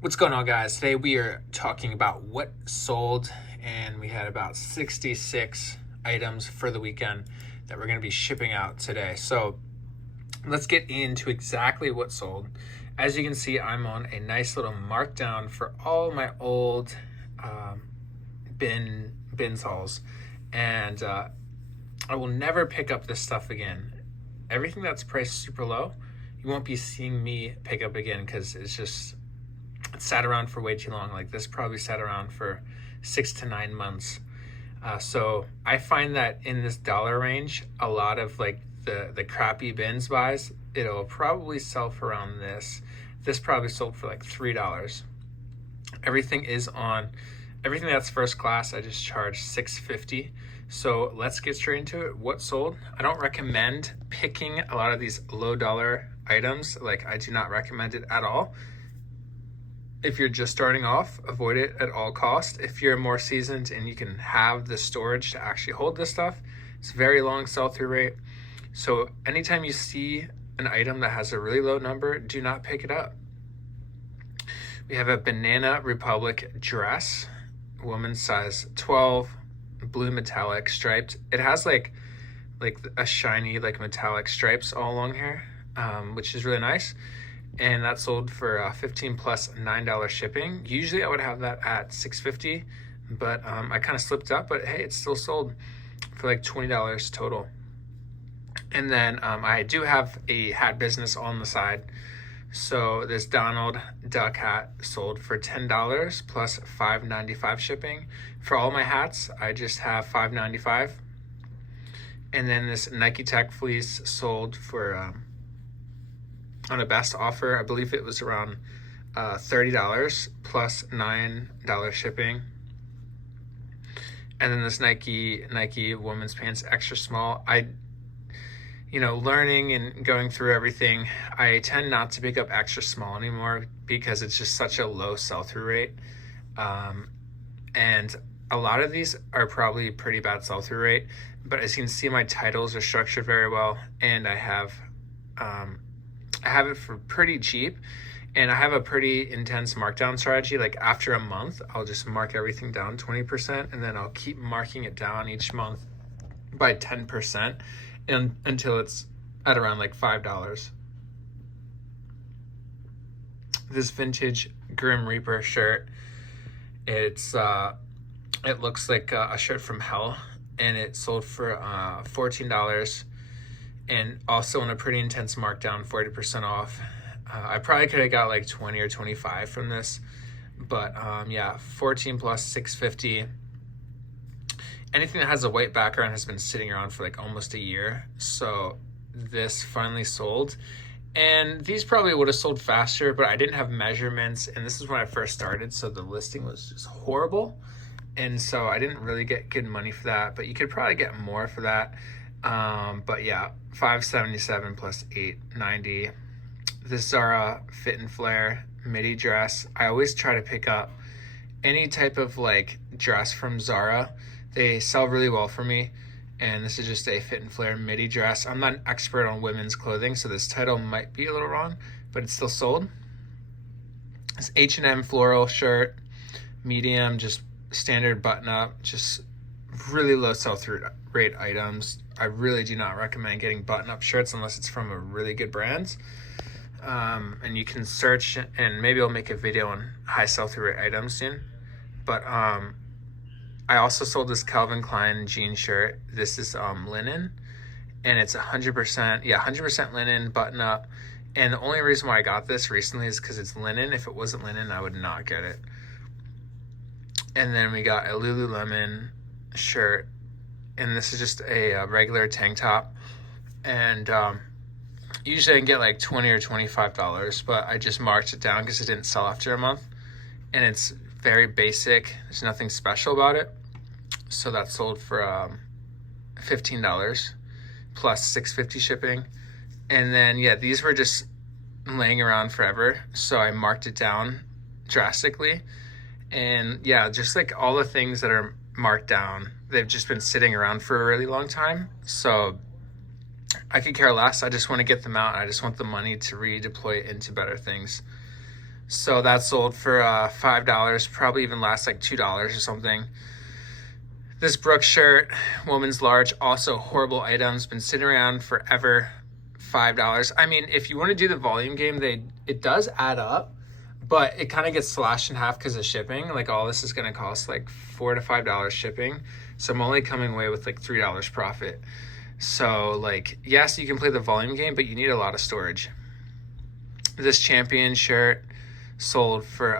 What's going on, guys? Today we are talking about what sold, and we had about 66 items for the weekend that we're going to be shipping out today. So let's get into exactly what sold. As you can see, I'm on a nice little markdown for all my old bin hauls, and I will never pick up this stuff again. Everything that's priced super low, you won't be seeing me pick up again because it's sat around for way too long. Like this probably sat around for 6 to 9 months. So I find that in this dollar range, a lot of like the crappy bins buys, it'll probably sell for around this. This probably sold for like $3. Everything that's first class, I just charge $6.50. So let's get straight into it. What sold? I don't recommend picking a lot of these low dollar items. Like I do not recommend it at all. If you're just starting off, avoid it at all costs. If you're more seasoned and you can have the storage to actually hold this stuff, it's very long sell-through rate. So anytime you see an item that has a really low number, do not pick it up. We have a Banana Republic dress, woman's size 12, blue metallic striped. It has like a shiny like metallic stripes all along here, which is really nice. And that sold for 15 plus $9 shipping. Usually I would have that at $6.50, but I kind of slipped up, but hey, it's still sold for like $20 total. And then I do have a hat business on the side. So this Donald Duck hat sold for $10 plus $5.95 shipping. For all my hats, I just have $5.95. And then this Nike Tech fleece sold for on a best offer, I believe it was around $30 plus $9 shipping. And then this Nike women's pants extra small. Learning and going through everything, I tend not to pick up extra small anymore because it's just such a low sell-through rate. And a lot of these are probably pretty bad sell-through rate, but as you can see, my titles are structured very well, and I have it for pretty cheap, and I have a pretty intense markdown strategy. Like after a month, I'll just mark everything down 20%, and then I'll keep marking it down each month by 10% until it's at around like $5. This vintage Grim Reaper shirt, it looks like a shirt from hell, and it sold for $14. And also on a pretty intense markdown, 40% off. I probably could have got like 20 or 25 from this, but 14 plus $6.50. Anything that has a white background has been sitting around for like almost a year. So this finally sold. And these probably would have sold faster, but I didn't have measurements. And this is when I first started, so the listing was just horrible. And so I didn't really get good money for that, but you could probably get more for that. But yeah, $5.77 plus $8.90. This Zara Fit and Flare midi dress. I always try to pick up any type of like dress from Zara. They sell really well for me, and this is just a Fit and Flare midi dress. I'm not an expert on women's clothing, so this title might be a little wrong, but it's still sold. This H&M floral shirt, medium, just standard button up, just really low sell-through rate items. I really do not recommend getting button-up shirts unless it's from a really good brand. And you can search, and maybe I'll make a video on high sell-through rate items soon. But I also sold this Calvin Klein jean shirt. This is linen, and it's 100% linen, button-up. And the only reason why I got this recently is because it's linen. If it wasn't linen, I would not get it. And then we got a Lululemon shirt, and this is just a regular tank top, and usually I can get like $20 or $25, but I just marked it down because it didn't sell after a month, and it's very basic. There's nothing special about it, so that sold for $15 plus $6.50 shipping. And then these were just laying around forever, so I marked it down drastically. And just like all the things that are marked down, they've just been sitting around for a really long time. So I could care less. I just want to get them out. I just want the money to redeploy it into better things. So that sold for $5, probably even last like $2 or something. This Brooks shirt, woman's large, also horrible items, been sitting around forever, $5. I mean, if you want to do the volume game, it does add up, but it kind of gets slashed in half because of shipping. Like all this is going to cost like $4 to $5 shipping. So I'm only coming away with like $3 profit. So like, yes, you can play the volume game, but you need a lot of storage. This Champion shirt sold for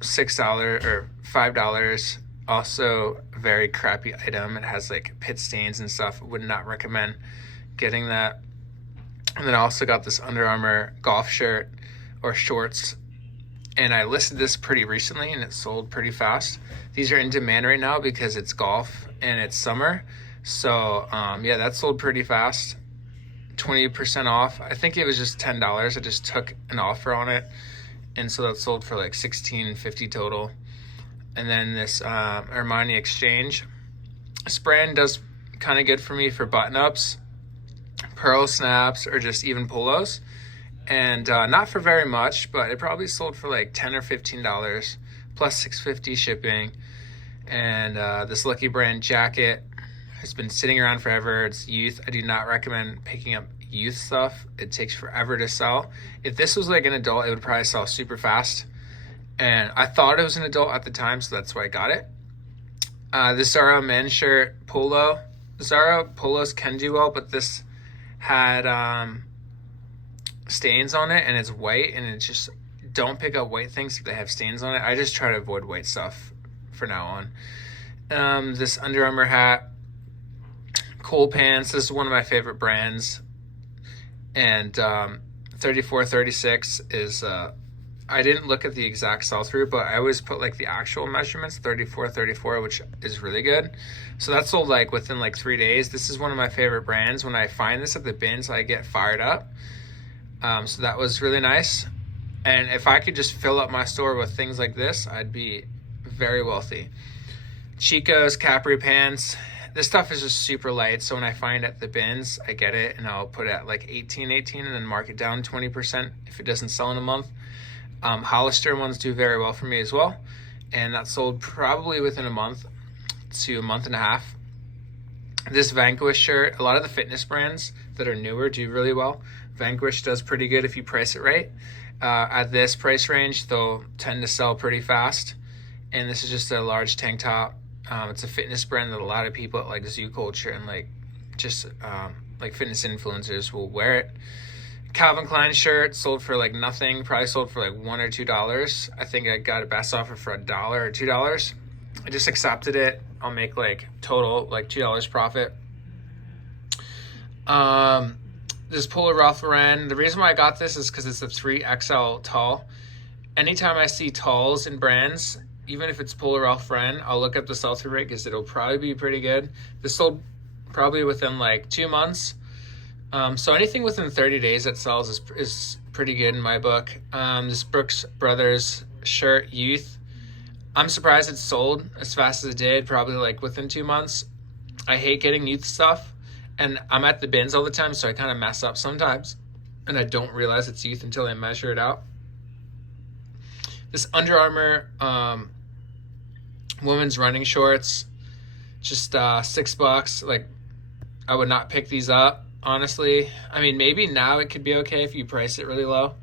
$6 or $5. Also a very crappy item. It has like pit stains and stuff. Would not recommend getting that. And then I also got this Under Armour golf shirt or shorts, and I listed this pretty recently and it sold pretty fast. These are in demand right now because it's golf and it's summer. So yeah, that sold pretty fast. 20% off. I think it was just $10. I just took an offer on it, and so that sold for like $16.50 total. And then this Armani Exchange. This brand does kind of good for me for button-ups, pearl snaps, or just even polos. And not for very much, but it probably sold for like $10 or $15 plus $6.50 shipping. And this Lucky Brand jacket has been sitting around forever. It's youth. I do not recommend picking up youth stuff. It takes forever to sell. If this was like an adult, it would probably sell super fast. And I thought it was an adult at the time, so that's why I got it. This Zara men's shirt polo. Zara polos can do well, but this had stains on it, and it's white, and it's just, don't pick up white things if they have stains on it. I just try to avoid white stuff for now on. This Under Armour hat, Cole pants. This is one of my favorite brands. And 34-36 is I didn't look at the exact sell-through, but I always put like the actual measurements, 34-34, which is really good. So that sold like within like 3 days. This is one of my favorite brands. When I find this at the bins, I get fired up. So that was really nice. And if I could just fill up my store with things like this, I'd be very wealthy. Chico's Capri pants. This stuff is just super light, so when I find it at the bins, I get it, and I'll put it at like $18 and then mark it down 20% if it doesn't sell in a month. Hollister ones do very well for me as well, and that sold probably within a month to a month and a half. This Vanquish shirt, a lot of the fitness brands that are newer do really well. Vanquish does pretty good if you price it right. At this price range, they'll tend to sell pretty fast. And this is just a large tank top. It's a fitness brand that a lot of people at like Zoo Culture and like just like fitness influencers will wear it. Calvin Klein shirt sold for like nothing, probably sold for like $1 or $2. I think I got a best offer for $1 or $2. I just accepted it. I'll make like total like $2 profit. This Polo Ralph Lauren, the reason why I got this is because it's a 3XL tall. Anytime I see talls in brands, even if it's Polo Ralph Lauren, I'll look up the sell-through rate because it'll probably be pretty good. This sold probably within like 2 months. So anything within 30 days that sells is pretty good in my book. This Brooks Brothers shirt, youth. I'm surprised it sold as fast as it did, probably like within 2 months. I hate getting youth stuff, and I'm at the bins all the time, so I kind of mess up sometimes, and I don't realize it's youth until I measure it out. This Under Armour women's running shorts, just $6. Like, I would not pick these up, honestly. I mean, maybe now it could be okay if you price it really low,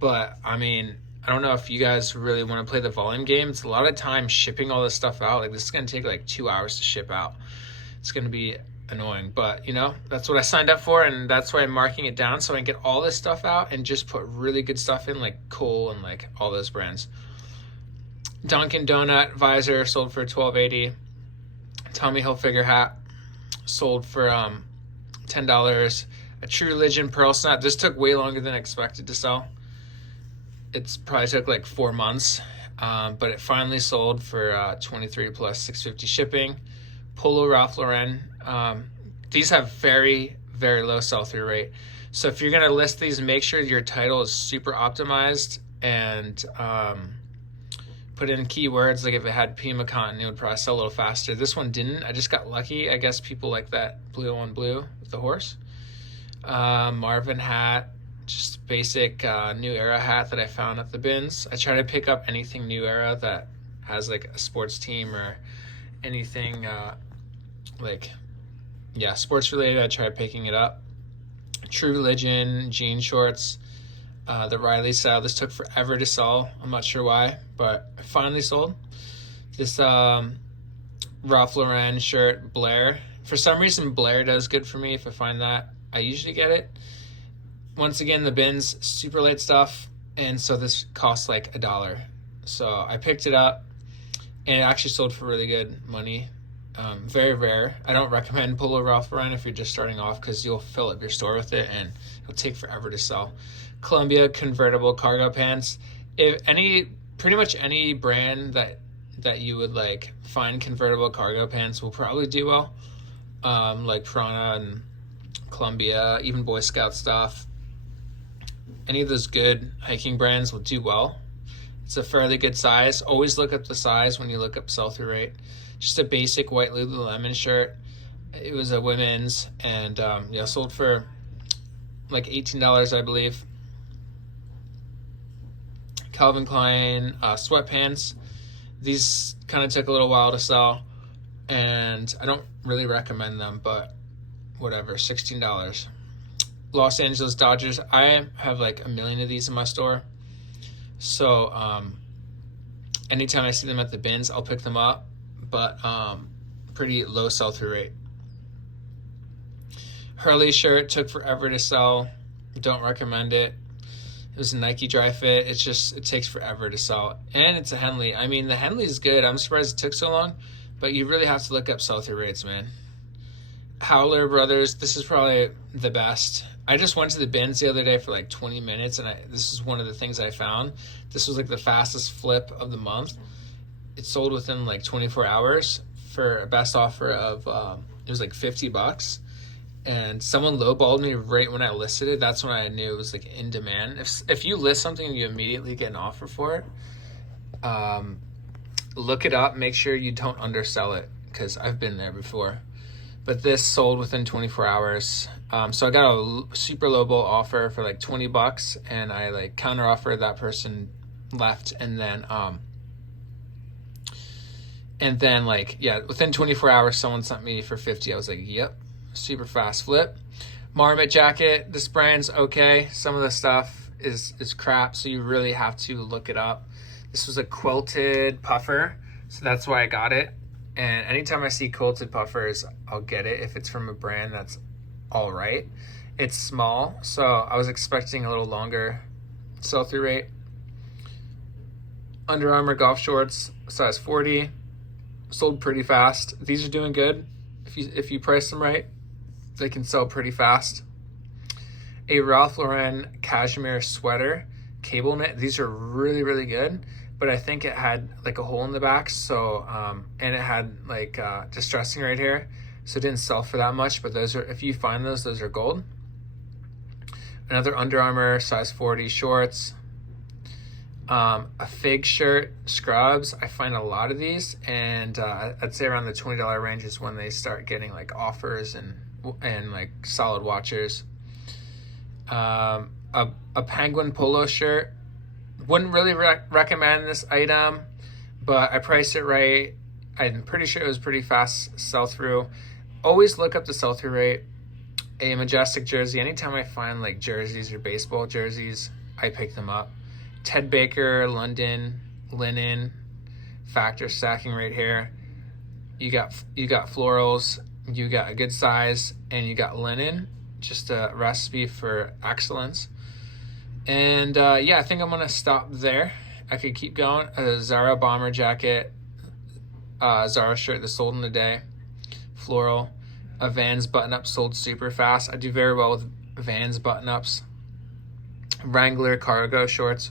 but I mean, I don't know if you guys really want to play the volume game. It's a lot of time shipping all this stuff out. Like, this is going to take like 2 hours to ship out. It's going to be annoying, but you know, that's what I signed up for, and that's why I'm marking it down so I can get all this stuff out and just put really good stuff in, like Cole and like all those brands. Dunkin' Donut visor sold for $12.80. Tommy Hilfiger hat sold for $10. A True Religion pearl snap. This took way longer than I expected to sell. It's probably took like 4 months, but it finally sold for $23 plus $6.50 shipping. Polo Ralph Lauren. These have very, very low sell-through rate. So if you're going to list these, make sure your title is super optimized and put in keywords. Like if it had Pima cotton, it would probably sell a little faster. This one didn't. I just got lucky. I guess people like that blue on blue with the horse. Marvin hat, just basic New Era hat that I found at the bins. I try to pick up anything New Era that has like a sports team or anything sports related. I try picking it up. True Religion jean shorts, the Riley style. This took forever to sell. I'm not sure why, but it finally sold. This Ralph Lauren shirt, Blair. For some reason, Blair does good for me. If I find that, I usually get it. Once again, the bins, super light stuff, and so this costs like $1. So I picked it up, and it actually sold for really good money. Very rare. I don't recommend Polo Ralph Lauren if you're just starting off, because you'll fill up your store with it and it'll take forever to sell. Columbia convertible cargo pants. Pretty much any brand that you would like find convertible cargo pants will probably do well. Like Prana and Columbia, even Boy Scout stuff. Any of those good hiking brands will do well. It's a fairly good size. Always look up the size when you look up sell-through rate. Just a basic white Lululemon shirt. It was a women's, and sold for like $18, I believe. Calvin Klein sweatpants. These kind of took a little while to sell, and I don't really recommend them, but whatever, $16. Los Angeles Dodgers. I have like a million of these in my store, so anytime I see them at the bins, I'll pick them up, but pretty low sell-through rate. Hurley shirt took forever to sell. Don't recommend it. It was a Nike dry fit. It takes forever to sell. And it's a Henley. I mean, the Henley is good. I'm surprised it took so long, but you really have to look up sell-through rates, man. Howler Brothers, this is probably the best. I just went to the bins the other day for like 20 minutes, and this is one of the things I found. This was like the fastest flip of the month. It sold within like 24 hours for a best offer of, it was like $50. And someone lowballed me right when I listed it. That's when I knew it was like in demand. If you list something and you immediately get an offer for it, look it up. Make sure you don't undersell it, because I've been there before. But this sold within 24 hours. So I got a super lowball offer for like $20, and I like counter offered. That person left, and then within 24 hours, someone sent me for $50. I was like, yep. Super fast flip. Marmot jacket. This brand's okay. Some of the stuff is crap, so you really have to look it up. This was a quilted puffer, so that's why I got it. And anytime I see quilted puffers, I'll get it if it's from a brand that's all right. It's small, so I was expecting a little longer sell-through rate. Under Armour golf shorts, size 40, sold pretty fast. These are doing good if you price them right. They can sell pretty fast. A Ralph Lauren cashmere sweater, cable knit. These are really, really good, but I think it had like a hole in the back, so and it had like distressing right here, so it didn't sell for that much. But those are, if you find those are gold. Another Under Armour size 40 shorts. A fig shirt, scrubs. I find a lot of these, and I'd say around the $20 range is when they start getting like offers and like solid watchers. A penguin polo shirt. Wouldn't really recommend this item, but I priced it right. I'm pretty sure it was pretty fast sell-through. Always look up the sell-through rate. A Majestic jersey. Anytime I find like jerseys or baseball jerseys, I pick them up. Ted Baker, London, linen, factor stacking right here. You got florals, you got a good size, and you got linen. Just a recipe for excellence. And I think I'm gonna stop there. I could keep going. A Zara bomber jacket, Zara shirt that sold in a day, floral. A Vans button-up sold super fast. I do very well with Vans button-ups. Wrangler cargo shorts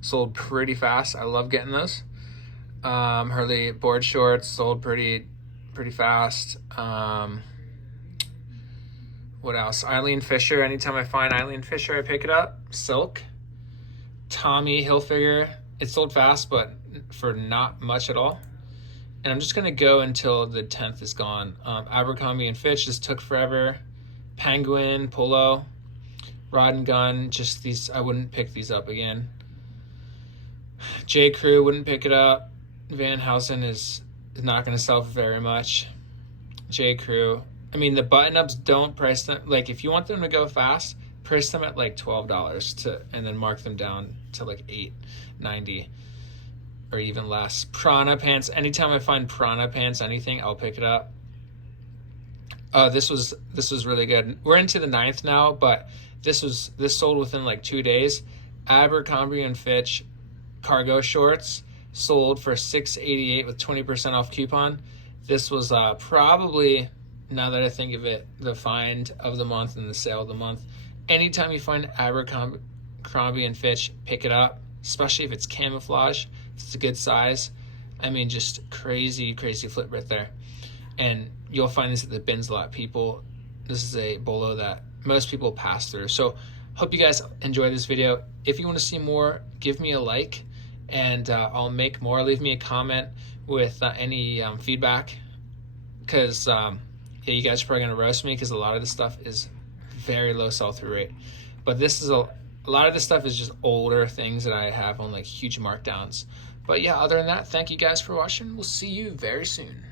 sold pretty fast. I love getting those. Hurley board shorts sold pretty fast. What else? Eileen Fisher. Anytime I find Eileen Fisher, I pick it up. Silk. Tommy Hilfiger. It sold fast, but for not much at all. And I'm just going to go until the 10th is gone. Abercrombie & Fitch. This took forever. Penguin, Polo. Rod and Gun, just these, I wouldn't pick these up again. J. Crew, wouldn't pick it up. Van Housen is not going to sell for very much. J. Crew, I mean, the button-ups, don't price them, like, if you want them to go fast, price them at like $12 and then mark them down to like $8.90 or even less. Prana pants, anytime I find Prana pants, anything, I'll pick it up. This was really good. We're into the 9th now, but this sold within like 2 days. Abercrombie and Fitch cargo shorts sold for $6.88 with 20% off coupon. This was probably, now that I think of it, the find of the month and the sale of the month. Anytime you find Abercrombie and Fitch, pick it up, especially if it's camouflage, if it's a good size. I mean, just crazy flip right there. And you'll find this at the bins a lot. This is a bolo that most people pass through. So hope you guys enjoy this video. If you want to see more, give me a like, and I'll make more. Leave me a comment with any feedback, because yeah, you guys are probably going to roast me because a lot of this stuff is very low sell-through rate. But this is a lot of this stuff is just older things that I have on like huge markdowns. But yeah, other than that, thank you guys for watching. We'll see you very soon.